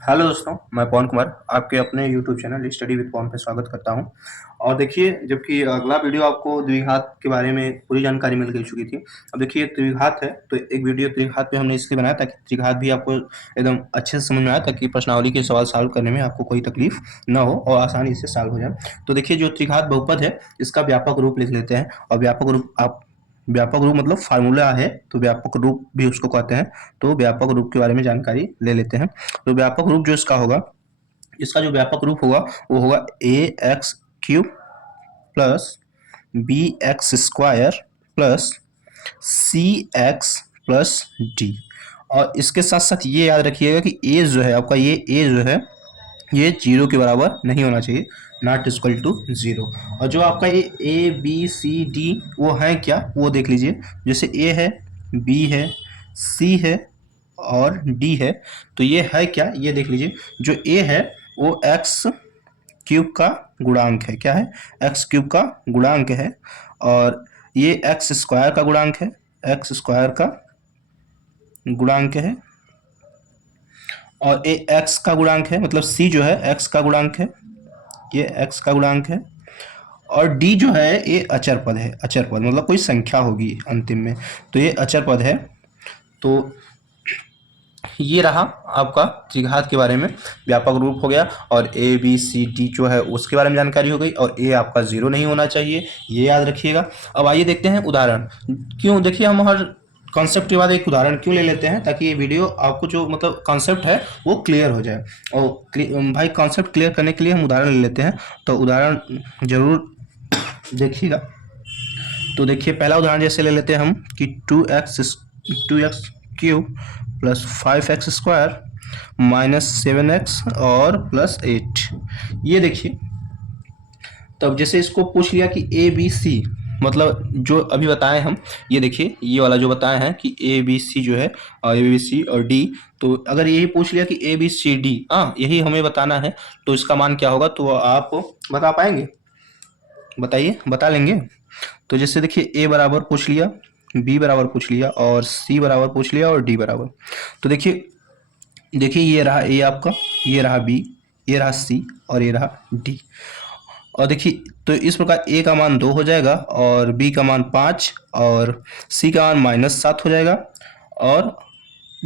Hello दोस्तों, मैं पवन कुमार आपके अपने यूट्यूब चैनल स्टडी विद पवन पे स्वागत करता हूं। और देखिए, जबकि अगला वीडियो आपको द्विघात के बारे में पूरी जानकारी मिल गई चुकी थी। अब देखिए, त्रिघात है तो एक वीडियो त्रिघात पे हमने इसलिए बनाया ताकि त्रिघात भी आपको एकदम अच्छे से समझ में आए, ताकि प्रश्नावली के सवाल सॉल्व करने में आपको कोई तकलीफ ना हो और आसानी से सॉल्व हो जाए। तो देखिए, जो त्रिघात बहुपद है इसका व्यापक रूप लिख लेते हैं। और व्यापक रूप मतलब फार्मूला है, तो व्यापक रूप भी उसको कहते हैं। तो व्यापक रूप के बारे में जानकारी ले लेते हैं। तो व्यापक रूप जो इसका होगा, इसका जो व्यापक रूप होगा वो होगा a x cube plus b x square plus c x plus d. और इसके साथ साथ ये याद रखिएगा कि ए जो है आपका, ये ए जो है ये जीरो के बराबर नहीं होना चाहिए, नॉट इक्वल टू जीरो। और जो आपका ये ए बी सी डी वो है क्या, वो देख लीजिए। जैसे ए है, बी है, सी है और डी है। तो ये है क्या, ये देख लीजिए। जो ए है वो एक्स क्यूब का गुणांक है। क्या है? एक्स क्यूब का गुणांक है। और ये एक्स स्क्वायर का गुणांक है, एक्स स्क्वायर का गुणांक है। और ए एक्स का गुणांक है, मतलब सी जो है एक्स का गुणांक है, ये एक्स का गुणांक है। और डी जो है ये अचर पद है, अचर पद मतलब कोई संख्या होगी अंतिम में, तो ये अचर पद है। तो ये रहा आपका त्रिघात के बारे में व्यापक रूप हो गया। और ए बी सी डी जो है उसके बारे में जानकारी हो गई। और ए आपका जीरो नहीं होना चाहिए, ये याद रखिएगा। अब आइए देखते हैं उदाहरण। क्यों, देखिए हम हर कॉन्सेप्ट के बाद एक उदाहरण क्यों ले लेते हैं, ताकि ये वीडियो आपको जो मतलब कॉन्सेप्ट है वो क्लियर हो जाए। और भाई कॉन्सेप्ट क्लियर करने के लिए हम उदाहरण ले लेते हैं, तो उदाहरण जरूर देखिएगा। तो देखिए, पहला उदाहरण जैसे ले लेते हैं हम कि two x cube plus 5x² minus 7x और प्लस 8। ये देखिए, तब जैसे इसको पूछ लिया कि ए बी सी, मतलब जो अभी बताए हम, ये देखिए ये वाला जो बताए हैं कि ए बी सी जो है, और ए बी सी और डी। तो अगर यही पूछ लिया कि ए बी सी डी, हाँ यही हमें बताना है, तो इसका मान क्या होगा, तो आप बता पाएंगे? बताइए, बता लेंगे? तो जैसे देखिए, ए बराबर पूछ लिया, बी बराबर पूछ लिया और सी बराबर पूछ लिया और डी बराबर। तो देखिए, देखिए ये रहा ए आपका, ये रहा बी, ये रहा सी और ये रहा डी। और देखिए, तो इस प्रकार ए का मान 2 हो जाएगा और बी का मान 5 और सी का मान -7 हो जाएगा और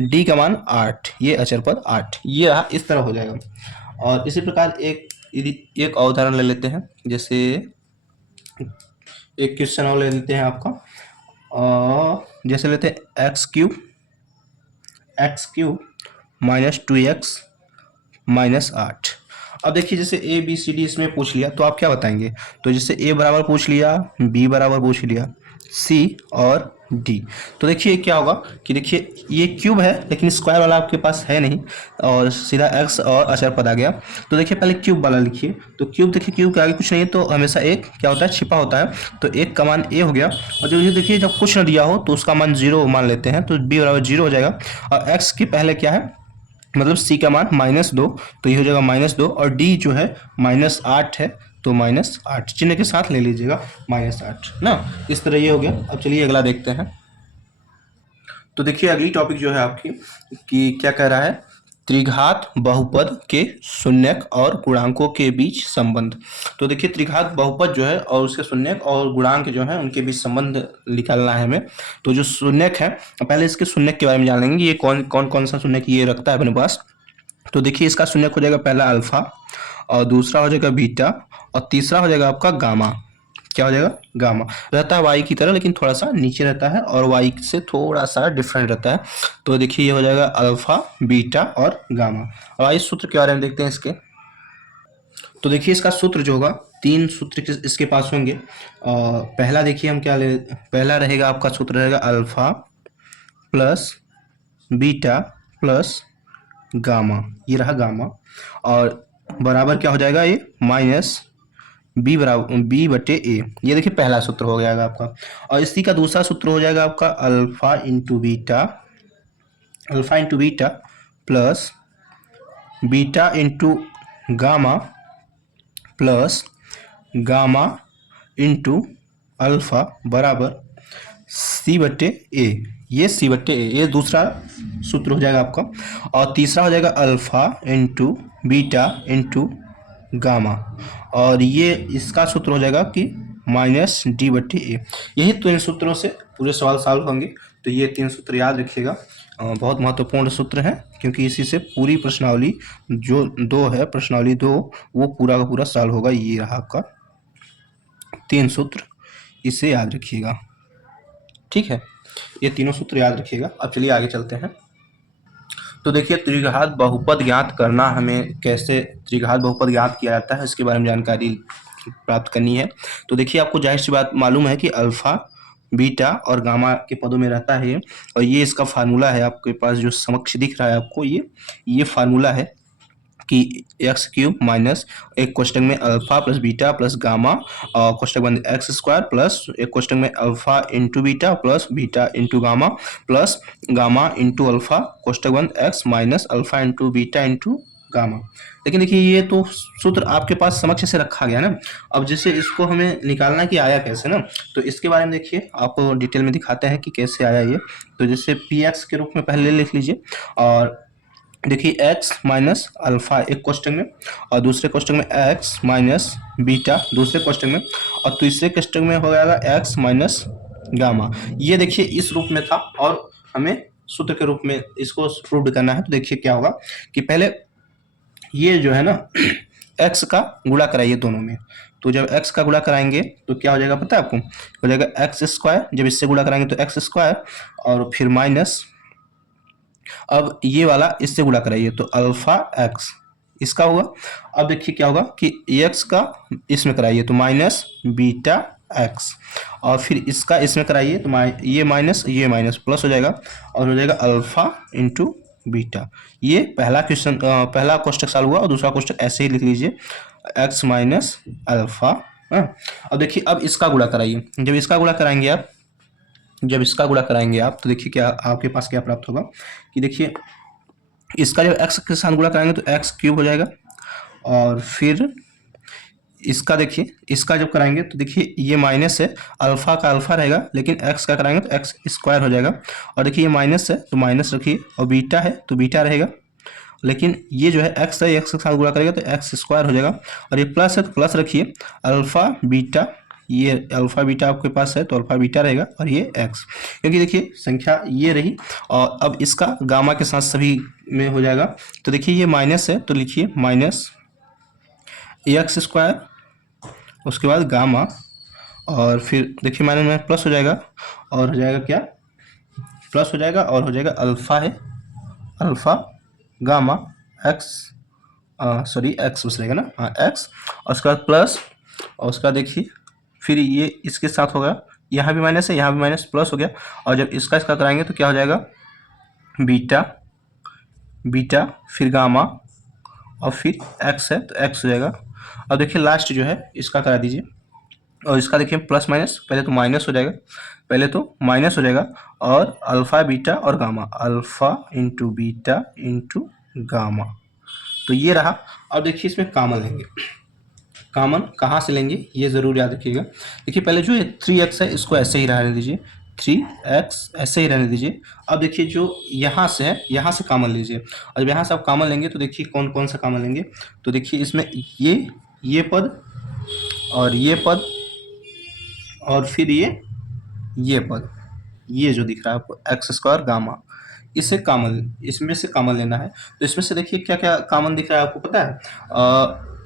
डी का मान 8, ये अचर पद 8, ये रहा, इस तरह हो जाएगा। और इसी प्रकार एक और उदाहरण ले लेते हैं। जैसे एक क्वेश्चन और ले लेते हैं आपका, जैसे लेते हैं x cube minus 2x minus 8। अब देखिए, जैसे ए बी सी डी इसमें पूछ लिया, तो आप क्या बताएंगे? तो जैसे ए बराबर पूछ लिया, बी बराबर पूछ लिया, सी और डी। तो देखिए क्या होगा कि देखिए, ये क्यूब है लेकिन स्क्वायर वाला आपके पास है नहीं, और सीधा एक्स और अचर पद आ गया। तो देखिए, पहले क्यूब वाला लिखिए। तो क्यूब, देखिए क्यूब के आगे कुछ नहीं है, तो हमेशा एक क्या होता है, छिपा होता है। तो एक का मान ए हो गया। और जो ये देखिए, जब कुछ न दिया हो तो उसका मान 0 मान लेते हैं, तो बी बराबर 0 हो जाएगा। और एक्स के पहले क्या है, मतलब सी का मान -2, तो ये हो जाएगा -2। और डी जो है -8 है, तो -8 चिन्ह के साथ ले लीजिएगा, -8 ना। इस तरह ये हो गया। अब चलिए अगला देखते हैं। तो देखिए, अगली टॉपिक जो है आपकी कि क्या कह रहा है, त्रिघात बहुपद के शून्यक और गुणांकों के बीच संबंध। तो देखिए, त्रिघात बहुपद जो है और उसके शून्यक और गुणांक जो है उनके बीच संबंध निकालना है हमें। तो जो शून्यक है, पहले इसके शून्यक के बारे में जान लेंगे, ये कौन सा शून्यक ये रखता है अपने पास। तो देखिए, इसका शून्यक हो जाएगा पहला अल्फा, और दूसरा हो जाएगा बीटा, और तीसरा हो जाएगा आपका गामा। क्या हो जाएगा? गामा। रहता है वाई की तरह, लेकिन थोड़ा सा नीचे रहता है और वाई से थोड़ा सा डिफरेंट रहता है। तो देखिए, ये हो जाएगा अल्फा, बीटा और गामा। और आइए सूत्र के बारे में देखते हैं इसके। तो देखिए, इसका सूत्र जो होगा, 3 सूत्र इसके पास होंगे। पहला देखिए हम क्या ले, पहला रहेगा आपका सूत्र रहेगा alpha plus beta plus gamma, ये रहा गामा। और बराबर क्या हो जाएगा, ये माइनस बी बराबर बी बटे ए। ये देखिए पहला सूत्र हो जाएगा आपका। और इसी का दूसरा सूत्र हो जाएगा आपका alpha into beta plus beta into gamma plus gamma into alpha बराबर सी बट्टे ए, ये सी बट्टे ए, ये दूसरा सूत्र हो जाएगा आपका। और तीसरा हो जाएगा alpha into beta into gamma, और ये इसका सूत्र हो जाएगा कि माइनस डी बट्टी ए। यही तीन सूत्रों से पूरे सवाल सॉल्व होंगे। तो ये तीन सूत्र याद रखिएगा, बहुत महत्वपूर्ण सूत्र है, क्योंकि इसी से पूरी प्रश्नावली जो दो है, प्रश्नावली दो, वो पूरा का पूरा सॉल्व होगा। ये रहा आपका तीन सूत्र, इसे याद रखिएगा, ठीक है। ये तीनों सूत्र याद रखिएगा। अब चलिए आगे चलते हैं। तो देखिए त्रिघात बहुपद ज्ञात करना, हमें कैसे त्रिघात बहुपद ज्ञात किया जाता है इसके बारे में जानकारी प्राप्त करनी है। तो देखिए आपको जाहिर सी बात मालूम है कि अल्फा बीटा और गामा के पदों में रहता है, और ये इसका फार्मूला है आपके पास जो समक्ष दिख रहा है आपको, ये फार्मूला है कि एक्स क्यूब माइनस एक कोष्टक में alpha plus beta plus gamma और कोष्टक बंद एक्स स्क्वायर प्लस एक कोष्टक में alpha into beta plus beta into gamma plus gamma into alpha कोष्टक बंद x minus alpha into beta into gamma. लेकिन देखिए ये तो सूत्र आपके पास समक्ष से रखा गया ना। अब जैसे इसको हमें निकालना कि आया कैसे ना, तो इसके बारे में देखिए आपको डिटेल में दिखाते हैं कि कैसे आया ये। तो जैसे पी एक्स के रूप में पहले लिख लीजिए, और देखिए x माइनस अल्फा एक क्वेश्चन में, और दूसरे क्वेश्चन में x माइनस बीटा दूसरे क्वेश्चन में, और तीसरे क्वेश्चन में हो जाएगा x माइनस गामा। ये देखिए इस रूप में था, और हमें सूत्र के रूप में इसको प्रूव करना है। तो देखिए क्या होगा कि पहले ये जो है ना x का गुणा कराइए दोनों में। तो जब x का गुणा कराएंगे तो क्या हो जाएगा पता है आपको, हो जाएगा एक्स स्क्वायर, जब इससे गुणा कराएंगे तो एक्स स्क्वायर, और फिर माइनस, अब ये वाला इससे गुणा कराइए तो अल्फा एक्स इसका होगा। अब देखिए क्या होगा कि एक्स का इसमें कराइए तो माइनस बीटा एक्स, और फिर इसका इसमें कराइए तो ये माइनस प्लस हो जाएगा, और हो जाएगा अल्फा इंटू बीटा। ये पहला क्वेश्चन पहला कोष्टक सॉल्व हुआ, और दूसरा कोष्टक ऐसे ही लिख लीजिए एक्स माइनस अल्फा। अब देखिए अब इसका गुणा कराइए, जब इसका गुणा कराएंगे आप, तो देखिए क्या आपके पास क्या प्राप्त होगा कि देखिए इसका जब x के साथ गुणा कराएंगे तो एक्स क्यूब हो जाएगा, और फिर इसका देखिए इसका जब कराएंगे तो देखिए ये माइनस है, अल्फा का अल्फा रहेगा, लेकिन x का कराएंगे तो एक्स स्क्वायर हो जाएगा, और देखिए ये माइनस है तो माइनस रखिए, और बीटा है तो बीटा रहेगा, लेकिन ये जो है x है, x के साथ गुणा करेगा तो एक्स स्क्वायर हो जाएगा, और ये प्लस है तो प्लस रखिए, अल्फा बीटा, ये अल्फा बीटा आपके पास है तो अल्फा बीटा रहेगा, और ये x, क्योंकि देखिए संख्या ये रही। और अब इसका गामा के साथ सभी में हो जाएगा, तो देखिए ये माइनस है तो लिखिए माइनस एक्स स्क्वायर, उसके बाद गामा, और फिर देखिए माइनस में प्लस हो जाएगा, और हो जाएगा क्या, प्लस हो जाएगा, और हो जाएगा अल्फा है, alpha gamma x, sorry x बस रहेगा ना, हाँ एक्स, और उसके बाद प्लस, और उसका देखिए फिर ये इसके साथ होगा, यहाँ भी माइनस है यहाँ भी माइनस, प्लस हो गया, और जब इसका कराएंगे तो क्या हो जाएगा बीटा बीटा फिर गामा, और फिर एक्स है तो एक्स हो जाएगा। अब देखिए लास्ट जो है इसका करा दीजिए, और इसका देखिए प्लस माइनस, पहले तो माइनस हो जाएगा, और अल्फ़ा बीटा और gamma, alpha into beta into gamma. तो ये रहा। अब देखिए इसमें कॉमन लेंगे, कॉमन कहाँ से लेंगे ये ज़रूर याद रखिएगा। देखिए पहले जो 3x है इसको ऐसे ही रहने दीजिए, 3x ऐसे ही रहने दीजिए। अब देखिए जो यहाँ से है यहाँ से कॉमन लीजिए, और जब यहाँ से आप कॉमन लेंगे तो देखिए कौन कौन सा कॉमन लेंगे, तो देखिए इसमें ये पद और ये पद, और फिर ये पद, ये जो दिख रहा है आपको एक्स स्क्वायर गामा, इससे कॉमन, इसमें से कॉमन लेना है। तो इसमें से देखिए क्या क्या कॉमन दिख रहा है आपको पता है,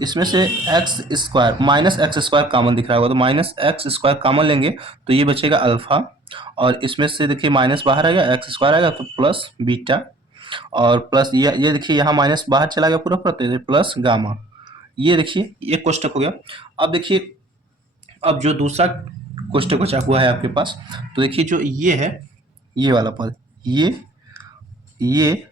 इसमें से x square minus x square common दिख रहा होगा, तो माइनस एक्स स्क्वायर कॉमन लेंगे तो ये बचेगा अल्फा, और इसमें से देखिए माइनस बाहर आएगा, एक्स स्क्वायर आएगा तो प्लस बीटा, और प्लस ये देखिए यहाँ माइनस बाहर चला गया पूरा पूरा, तो प्लस गामा। ये देखिए ये कोष्टक हो गया। अब देखिए अब जो दूसरा कोष्टक बचा हुआ है आपके पास, तो देखिए जो ये है ये वाला पद, ये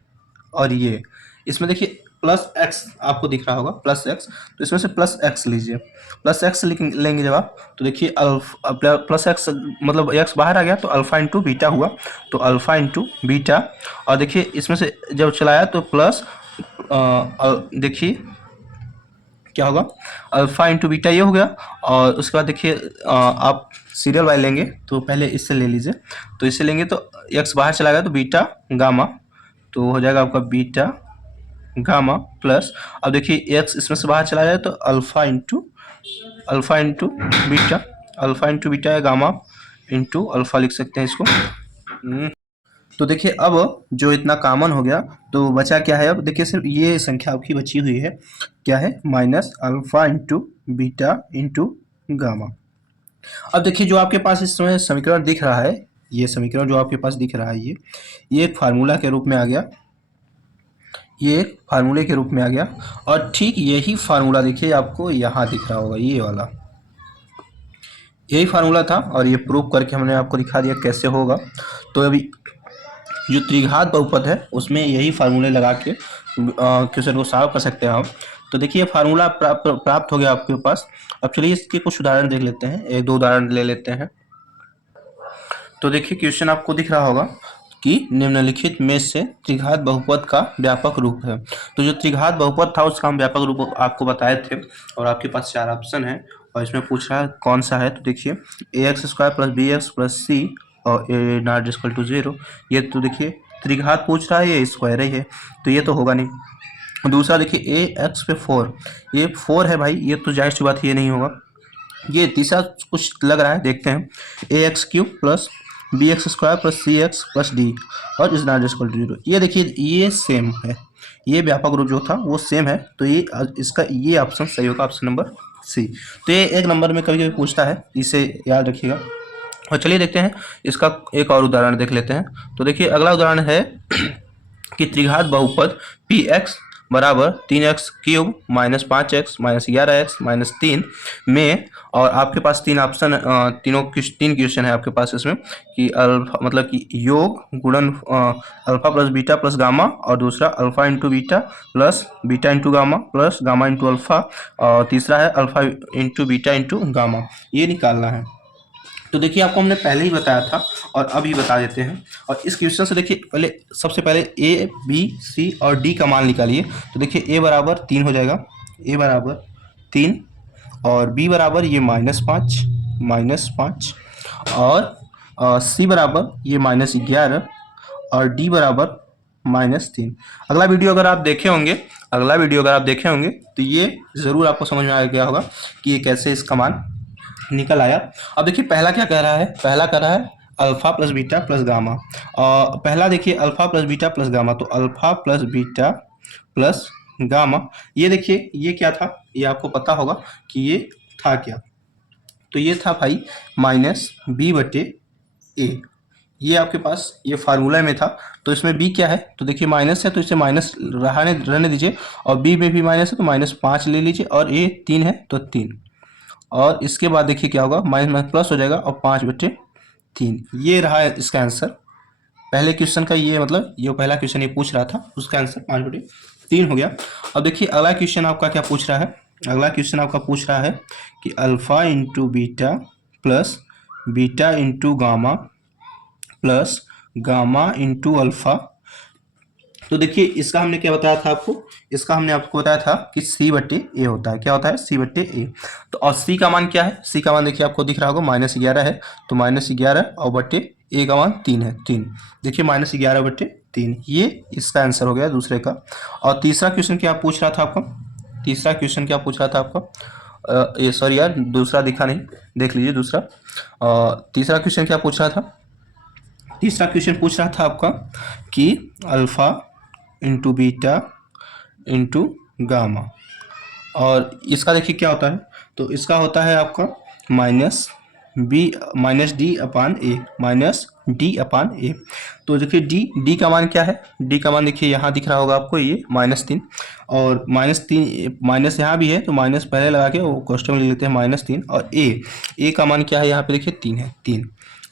और ये, इसमें देखिए प्लस एक्स आपको दिख रहा होगा, प्लस एक्स, तो इसमें से प्लस एक्स लीजिए, प्लस एक्स लेंगे जब आप, तो देखिए प्लस एक्स मतलब एक्स बाहर आ गया तो अल्फा इंटू बीटा हुआ, तो अल्फा इंटू बीटा, और देखिए इसमें से जब चलाया तो प्लस देखिए क्या होगा, अल्फ़ा इंटू बीटा ये हो गया। और उसके बाद देखिए आप सीरियल वाइज लेंगे तो पहले इससे ले लीजिए, तो इससे लेंगे तो एक्स बाहर चला गया तो बीटा गामा, तो हो जाएगा आपका बीटा गामा प्लस, अब देखिए एक्स इसमें से बाहर चला जाए तो alpha into beta, alpha into beta है गामा इंटू अल्फ़ा लिख सकते हैं इसको। तो देखिए अब जो इतना कॉमन हो गया तो बचा क्या है, अब देखिए सिर्फ ये संख्या आपकी बची हुई है, क्या है, minus alpha into beta into gamma. अब देखिए जो आपके पास इस समय समीकरण दिख रहा है, ये समीकरण जो आपके पास दिख रहा है ये एक फार्मूला के रूप में आ गया, ये एक फार्मूले के रूप में आ गया। और ठीक यही फार्मूला देखिए आपको यहाँ दिख रहा होगा, ये वाला यही फार्मूला था और ये प्रूव करके हमने आपको दिखा दिया कैसे होगा। तो अभी जो त्रिघात बहुपद है उसमें यही फार्मूले लगा के क्वेश्चन को सॉल्व कर सकते हैं हम। तो देखिए फार्मूला प्राप्त हो गया आपके पास। अब चलिए इसके कुछ उदाहरण देख लेते हैं, एक दो उदाहरण ले लेते हैं। तो देखिए क्वेश्चन आपको दिख रहा होगा कि निम्नलिखित में से त्रिघात बहुपद का व्यापक रूप है। तो जो त्रिघात बहुपद था उसका हम व्यापक रूप आपको बताए थे और आपके पास 4 ऑप्शन है और इसमें पूछ रहा है कौन सा है। तो देखिए a x square plus b x plus c और ए नॉट इक्वल टू 0, ये तो देखिए त्रिघात पूछ रहा है, ये स्क्वायर ही है तो ये तो होगा नहीं। दूसरा देखिए ए एक्स पे 4, ये 4 है भाई, ये तो जाहिर सी बात ये नहीं होगा। ये तीसरा कुछ लग रहा है, देखते हैं, a x cube plus b x square plus c x plus d और इज नॉट इक्वल टू 0, ये देखिए ये सेम है, ये व्यापक रूप जो था वो सेम है, तो ये इसका ये ऑप्शन सही होगा, ऑप्शन नंबर सी। तो ये एक नंबर में कभी कभी पूछता है, इसे याद रखिएगा। और चलिए देखते हैं इसका एक और उदाहरण देख लेते हैं। तो देखिए अगला उदाहरण है कि त्रिघात बहुपद पी एक्स बराबर 3x cube minus 5x minus 11x minus 3 में, और आपके पास तीन ऑप्शन तीन क्वेश्चन है आपके पास इसमें कि अल्फा मतलब कि योग गुणन alpha plus beta plus gamma, और दूसरा alpha into beta plus beta into gamma plus gamma into alpha, और तीसरा है alpha into beta into gamma, ये निकालना है। तो देखिए आपको हमने पहले ही बताया था और अभी बता देते हैं। और इस क्वेश्चन से देखिए पहले सबसे पहले ए बी सी और डी का मान निकालिए। तो देखिए ए बराबर 3 हो जाएगा, ए बराबर 3 और बी बराबर ये -5 और सी बराबर ये -11 और डी बराबर -3। अगला वीडियो अगर आप देखे होंगे तो ये ज़रूर आपको समझ में आ गया होगा कि ये कैसे इसका मान निकल आया। अब देखिए पहला क्या कह रहा है, पहला कह रहा है alpha plus beta plus gamma, और पहला देखिए alpha plus beta plus gamma, तो alpha plus beta plus gamma, ये देखिए ये क्या था, ये आपको पता होगा कि ये था क्या, तो ये था भाई -b/a, ये आपके पास ये फार्मूला में था। तो इसमें b क्या है, तो देखिए माइनस है तो इसे माइनस रहने दीजिए, और b में भी माइनस है तो -5 ले लीजिए, और a 3 है तो 3, और इसके बाद देखिए क्या होगा, माइनस प्लस हो जाएगा और 5/3, ये रहा है इसका आंसर। पहले क्वेश्चन का ये मतलब ये पहला क्वेश्चन ये पूछ रहा था, उसका आंसर 5/3 हो गया। अब देखिए अगला क्वेश्चन आपका क्या पूछ रहा है, अगला क्वेश्चन आपका पूछ रहा है कि alpha into beta plus beta into gamma plus gamma into alpha. तो देखिए इसका हमने क्या बताया था आपको, इसका हमने आपको बताया था कि c/a होता है, क्या होता है, c/a। तो और c का मान क्या है, c का मान देखिए आपको दिख रहा होगा -11 है, तो -11 और बटे a का मान 3 है, 3, देखिए -11/3, ये इसका आंसर हो गया दूसरे का। और तीसरा क्वेश्चन क्या पूछ रहा था आपका, तीसरा क्वेश्चन क्या पूछ रहा था आपका, ये सॉरी यार दूसरा दिखा नहीं, देख लीजिए दूसरा। तीसरा क्वेश्चन क्या पूछ रहा था, तीसरा क्वेश्चन पूछ रहा था आपका कि alpha into beta into gamma, और इसका देखिए क्या होता है, तो इसका होता है आपका -d/a। तो देखिए d का मान क्या है, d का मान देखिए यहाँ दिख रहा होगा आपको, ये -3, और -3 माइनस यहाँ भी है तो माइनस पहले लगा के वो क्वेश्चन में ले लेते हैं -3, और a का मान क्या है यहाँ पे देखिए 3 है, 3,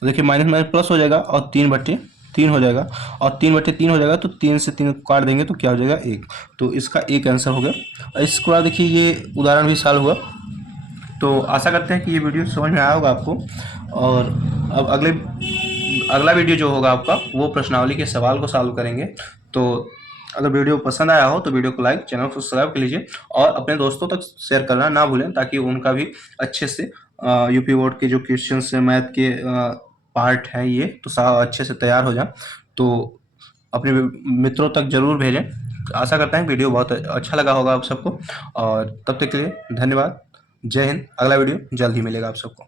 देखिए माइनस प्लस हो जाएगा और 3/3 हो जाएगा, और 3/3 हो जाएगा तो 3 से 3 काट देंगे तो क्या हो जाएगा 1, तो इसका एक आंसर हो गया। और इसके बाद देखिए ये उदाहरण भी सॉल्व हुआ। तो आशा करते हैं कि ये वीडियो समझ में आया होगा आपको, और अब अगला वीडियो जो होगा आपका वो प्रश्नावली के सवाल को सॉल्व करेंगे। तो अगर वीडियो पसंद आया हो तो वीडियो को लाइक, चैनल को सब्सक्राइब कर लीजिए और अपने दोस्तों तक शेयर करना ना भूलें, ताकि उनका भी अच्छे से यूपी बोर्ड के जो क्वेश्चन है, मैथ के पार्ट है ये, तो अच्छे से तैयार हो जाए। तो अपने मित्रों तक जरूर भेजें। आशा करता है वीडियो बहुत अच्छा लगा होगा आप सबको, और तब तक के लिए धन्यवाद। जय हिंद। अगला वीडियो जल्द ही मिलेगा आप सबको।